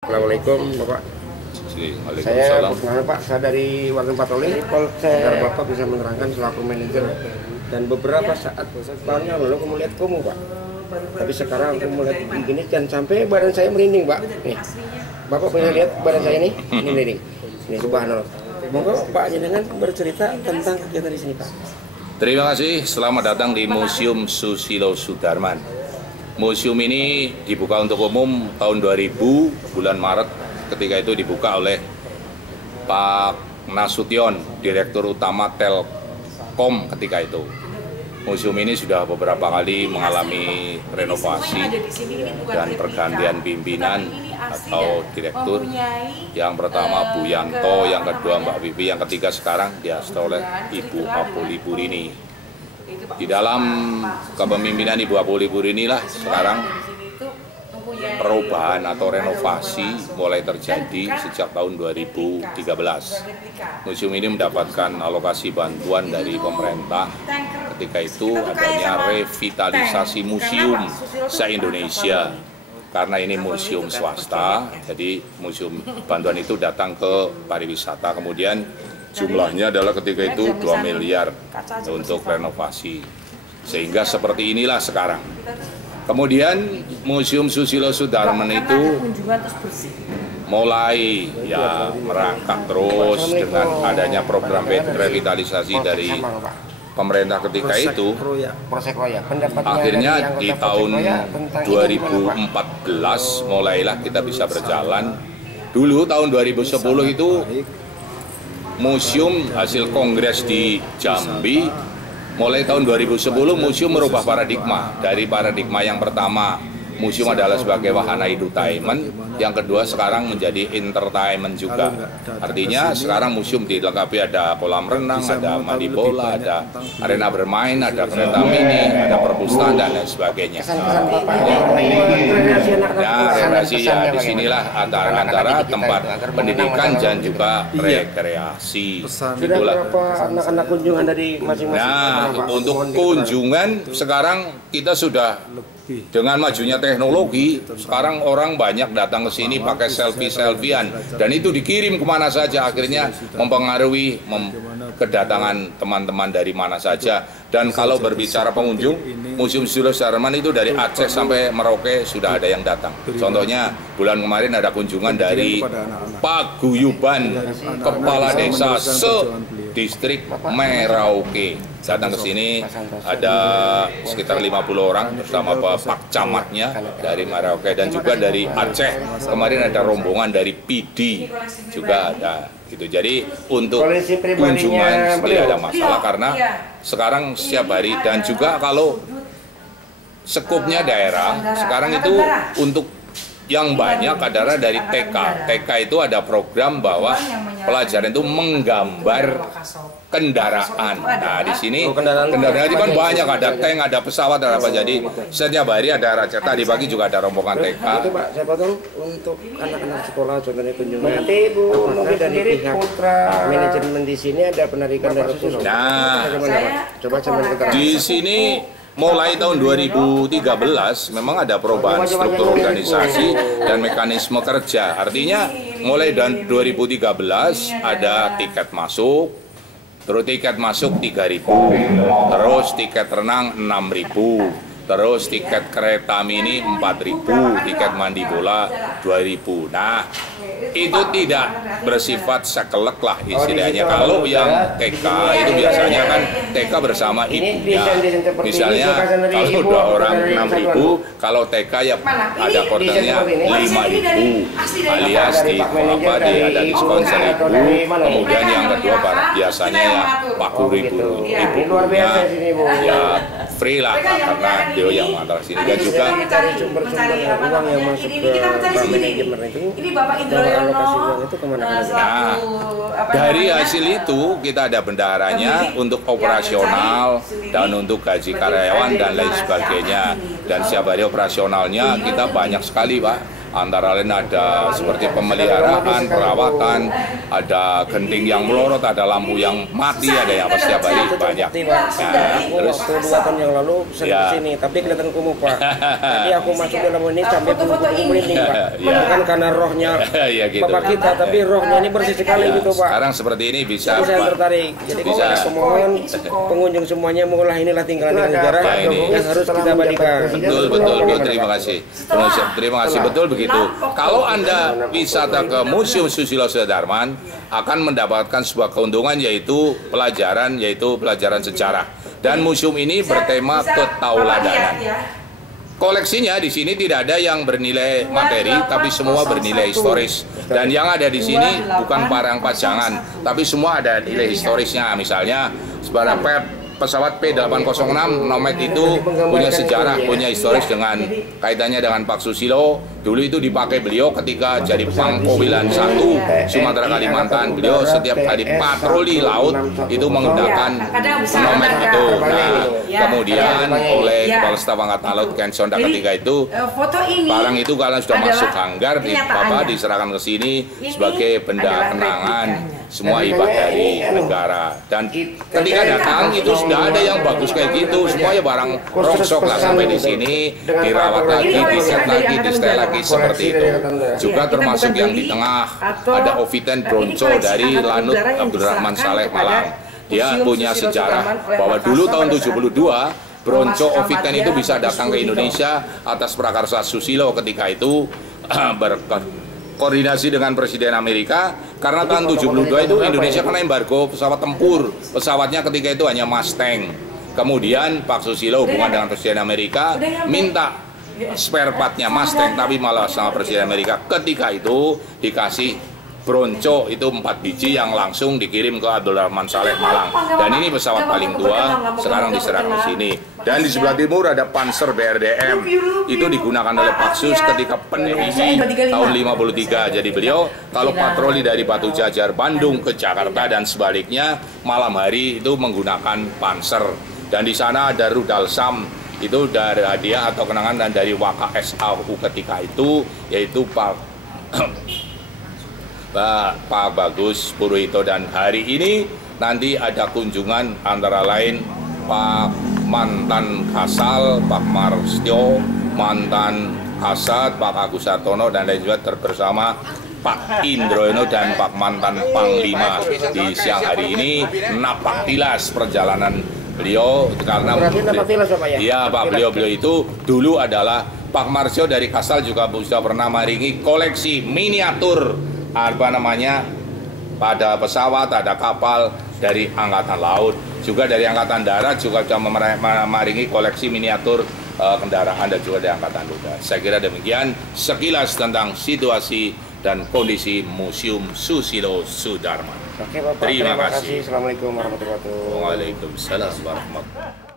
Assalamualaikum Bapak. Saya Pak, saya dari Warga Patroli. Agar Bapak bisa menerangkan selaku manajer dan beberapa saat tahun yang lalu aku melihat kamu Pak. Tapi sekarang aku melihat begini dan sampai badan saya merinding Pak. Nih, Bapak bisa lihat badan saya ini merinding. Ini subhanallah. Moga Pak Jenengan bercerita tentang kegiatan di sini Pak. Terima kasih, selamat datang di Museum Susilo Sudarman. Museum ini dibuka untuk umum tahun 2000, bulan Maret. Ketika itu dibuka oleh Pak Nasution, Direktur Utama Telkom ketika itu. Museum ini sudah beberapa kali mengalami renovasi dan pergantian pimpinan atau direktur. Yang pertama Bu Yanto, yang kedua Mbak Bibi, yang ketiga sekarang diasuh oleh Ibu Apoli Purini. Di dalam kepemimpinan Ibu Apoli Purini inilah sekarang perubahan atau renovasi mulai terjadi sejak tahun 2013. Museum ini mendapatkan alokasi bantuan dari pemerintah. Ketika itu adanya revitalisasi museum se-Indonesia. Karena ini museum swasta, jadi museum bantuan itu datang ke pariwisata. Kemudian jumlahnya adalah ketika itu 2 miliar untuk renovasi. Sehingga seperti inilah sekarang. Kemudian Museum Susilo Sudarman itu mulai merangkak terus dengan adanya program revitalisasi dari pemerintah ketika itu. Akhirnya di tahun 2014 mulailah kita bisa berjalan. Dulu tahun 2010 itu museum hasil kongres di Jambi. Mulai tahun 2010 museum merubah paradigma. Dari paradigma yang pertama, museum adalah sebagai wahana entertainment. Yang kedua sekarang menjadi entertainment juga. Artinya sekarang museum dilengkapi ada kolam renang, ada mandi bola, ada arena bermain, ada kereta mini, ada perpustakaan dan lain sebagainya. Nah, relasi ya disinilah antara tempat pendidikan dan juga rekreasi. Sudah berapa anak-anak kunjungan dari masing-masing? Nah, untuk kunjungan sekarang kita sudah dengan majunya teknologi, sekarang orang banyak datang ke sini pakai selfie-selfian dan itu dikirim kemana saja, akhirnya mempengaruhi kedatangan teman-teman dari mana saja. Dan kalau berbicara pengunjung, Museum Susilo Sudarman itu dari Aceh sampai Merauke sudah ada yang datang. Contohnya bulan kemarin ada kunjungan dari Paguyuban, Kepala Desa se-Distrik Merauke. Datang ke sini ada sekitar 50 orang bersama Pak Camatnya dari Merauke dan juga dari Aceh. Kemarin ada rombongan dari PD juga ada. Gitu. Jadi untuk kunjungan tidak ada masalah karena sekarang setiap hari dan juga kalau sekupnya daerah sekarang itu untuk yang banyak adalah dari TK. TK itu ada program bahwa pelajaran itu menggambar kendaraan. Nah, di sini kendaraan itu kan banyak, ada tank, ada pesawat, ada apa. Jadi setiap hari ada raja. Tadi pagi juga ada rombongan TK. Itu Pak, saya potong untuk anak-anak sekolah contohnya kunjungan. Nanti Bu, mungkin dari pihak manajemen di sini ada penarikan dari khusus. Nah, coba di sini mulai tahun 2013 memang ada perubahan struktur organisasi dan mekanisme kerja. Artinya mulai dari 2013 ada tiket masuk, terus tiket masuk 3.000, terus tiket renang 6.000, terus tiket kereta mini 4.000, tiket mandi bola 2.000. Nah, itu tidak bersifat sekelek lah istilahnya. Kalau yang TK itu biasanya kan TK bersama ibunya. Misalnya kalau 2 orang 6.000, kalau TK ya ada kordernya 5.000 alias ada diskon 1.000. Kemudian yang kedua biasanya ya 40.000 ibunya ya free lah karena dia yang mengantar sini. Dan juga sumber-sumber uang yang masuk ke manajemen itu, alokasi uang itu kemana? Nah, dari hasil itu kita ada bendaharanya untuk operasional dan untuk gaji karyawan dan lain sebagainya. Dan setiap hari operasionalnya kita banyak sekali Pak. Antara lain ada seperti pemeliharaan, perawatan, ada genting yang melorot, ada lampu yang mati, ada yang setiap hari banyak. Terus waktu 2 tahun yang lalu sering kesini, tapi kelihatan kumuh Pak. Jadi aku masuk dalam ini sampai bulu-bulu merinding Pak. Bukan karena rohnya gitu. Bapak kita, tapi rohnya ini bersih sekali gitu Pak. Sekarang seperti ini bisa saya tertarik. Jadi saya mohon pengunjung semuanya mengolah inilah tinggalan negara yang harus kita balikan. Betul, terima kasih. Terima kasih, betul begitu. Kalau Anda wisata ke Museum Susilo Sudarman akan mendapatkan sebuah keuntungan yaitu pelajaran sejarah. Dan museum ini bertema ketauladanan. Koleksinya di sini tidak ada yang bernilai materi, tapi semua bernilai historis. Dan yang ada di sini bukan barang pajangan, tapi semua ada nilai historisnya. Misalnya sebenarnya pesawat P806 Nomet itu punya sejarah, punya historis dengan kaitannya dengan Pak Susilo. Dulu itu dipakai beliau ketika jadi Pangkowilan 1 Sumatera Kalimantan. Beliau setiap kali patroli laut itu menggunakan Nomet itu. Nah, kemudian oleh Kepala Staf Angkatan Laut Ken Sonda ketika itu, barang itu karena sudah masuk hanggar, diserahkan ke sini sebagai benda kenangan, semua hibah dari negara. Dan ketika datang itu sudah ada yang bagus kayak gitu, semuanya barang rongsok lah sampai di sini dirawat lagi, diset lagi, distel lagi seperti itu. Juga termasuk yang di tengah ada Oviten Bronco dari Lanut Abdurrahman Saleh Malang. Dia punya sejarah bahwa dulu tahun 72 Bronco Oviten itu bisa datang ke Indonesia atas prakarsa Susilo ketika itu koordinasi dengan Presiden Amerika, karena tahun 72 itu Indonesia kena embargo pesawat tempur. Pesawatnya ketika itu hanya Mustang. Kemudian Pak Susilo hubungan dengan Presiden Amerika, minta spare partnya Mustang, tapi malah sama Presiden Amerika ketika itu dikasih Bronco itu 4 biji yang langsung dikirim ke Abdurrahman Saleh Malang. Dan ini pesawat paling tua, sekarang diserahkan ke sini. Dan di sebelah timur ada Panzer BRDM, itu digunakan oleh Pak Sus ketika PNI tahun 53. Jadi beliau kalau patroli dari Batu Jajar Bandung ke Jakarta dan sebaliknya malam hari itu menggunakan Panzer. Dan di sana ada rudal SAM, itu dari hadiah atau kenangan dan dari WKSAU ketika itu, yaitu Pak Bagus Puruhito. Dan hari ini nanti ada kunjungan antara lain Pak mantan Kasal, Pak Marstio, mantan Kasat, Pak Agus Sartono, dan lain juga bersama Pak Indroyono dan Pak mantan Panglima. Di siang hari ini napak tilas perjalanan beliau, karena beliau itu dulu adalah Pak Marsio dari Kasal, juga sudah pernah maringi koleksi miniatur pada pesawat, ada kapal dari Angkatan Laut, juga dari Angkatan Darat juga sudah memaringi koleksi miniatur kendaraan dan juga dari Angkatan Udara. Saya kira demikian sekilas tentang situasi dan kondisi Museum Susilo Sudarman. Oke Bapak, terima kasih. Assalamualaikum warahmatullahi wabarakatuh. Waalaikumsalam warahmatullahi wabarakatuh.